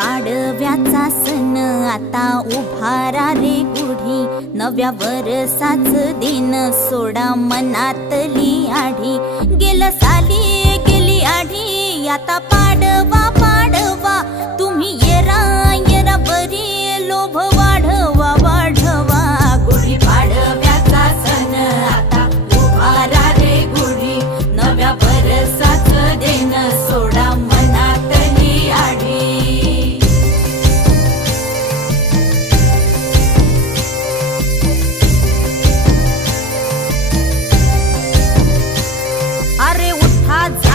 पाडव्याचा सण आता उभारा रे गुढी, नव्या वर्षाच दिन सोडा मनातली आढी. गेलं साली गेली आढी आता